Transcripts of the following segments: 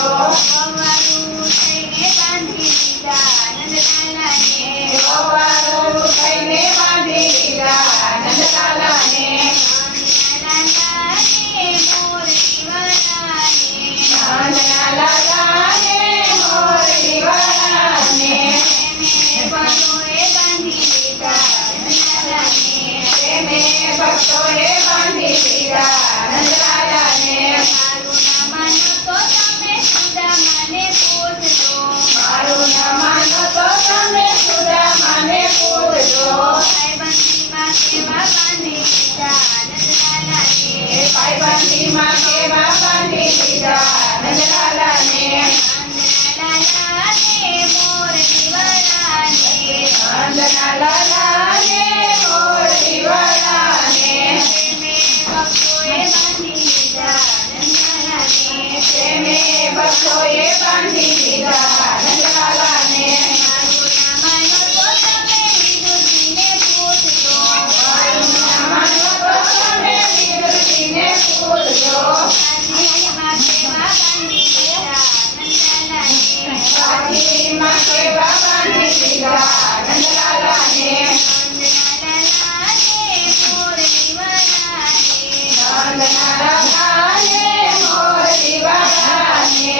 વવારું થઈને બાંધી લીધા નંદલાલાને વવારું થઈને બાંધી લીધા નંદલાલાને નંદલાલાને મોરલી વાળાને ભક્તોએ બાંધી લીધા નંદલાલાને મારું ન માનો તો તમે સુદામાને પૂછજો ભાઈબંધીમાં કેવા બાંધી લીધા નંદલાલાને ભાઈબંધીમાં કેવા બાંધી લીધા નંદલાલાને નંદલાલાને મોરલી વાળાને પ્રેમે ભક્તોએ બાંધી લીધા નંદલાલાને મારું ન માનો તો તમે વિદુરજીને પૂછજો પાઘડીમાં કેવા બાંધી લીધા નંદલાલાને નંદલાલાને મોરલી વાળાને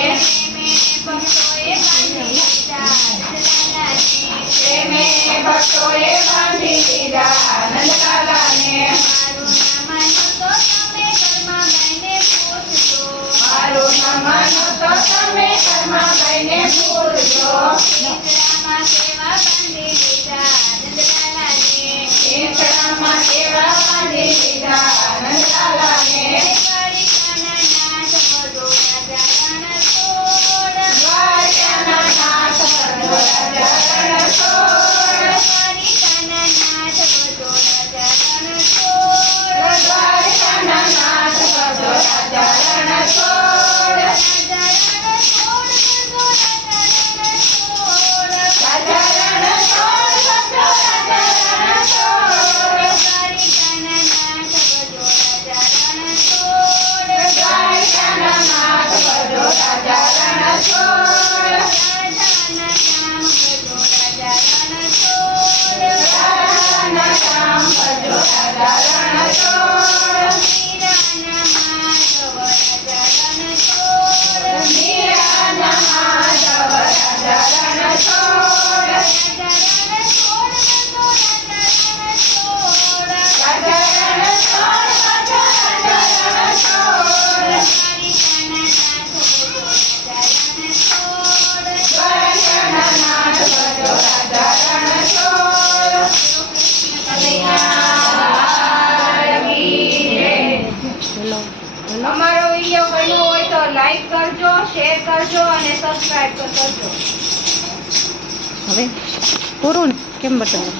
પ્રેમે ભક્તોએ બાંધી લીધા નંદલાલાને મારું ન માનો તો તમે કર્માબાઈને પૂછજો એકડામાં કેવા બાંધી લીધા નંદલાલાને દ્વારકાના નાથ ભજો રાજા રણછોડ દ્વારકાના નાથ ભજો રાજા રણછોડ રાજા રણછોડ ભજો રાજા રણછોડ દ્વારકાના નાથ ભજો રાજા રણછોડ રાજાના કામ ભજો રાજા રણછોડ મીરાના માધવ રાજા રણછોડ રાજા રણછોડ ભજો રાજા રણછોડ દ્વારકાના નાથ ભજો રાજા રણછોડ અમારો વિડીયો ગમ્યો હોય તો લાઈક કરજો, શેર કરજો અને સબસ્ક્રાઇબ કરજો. હવે પૂરું ને કેમ બતાવો?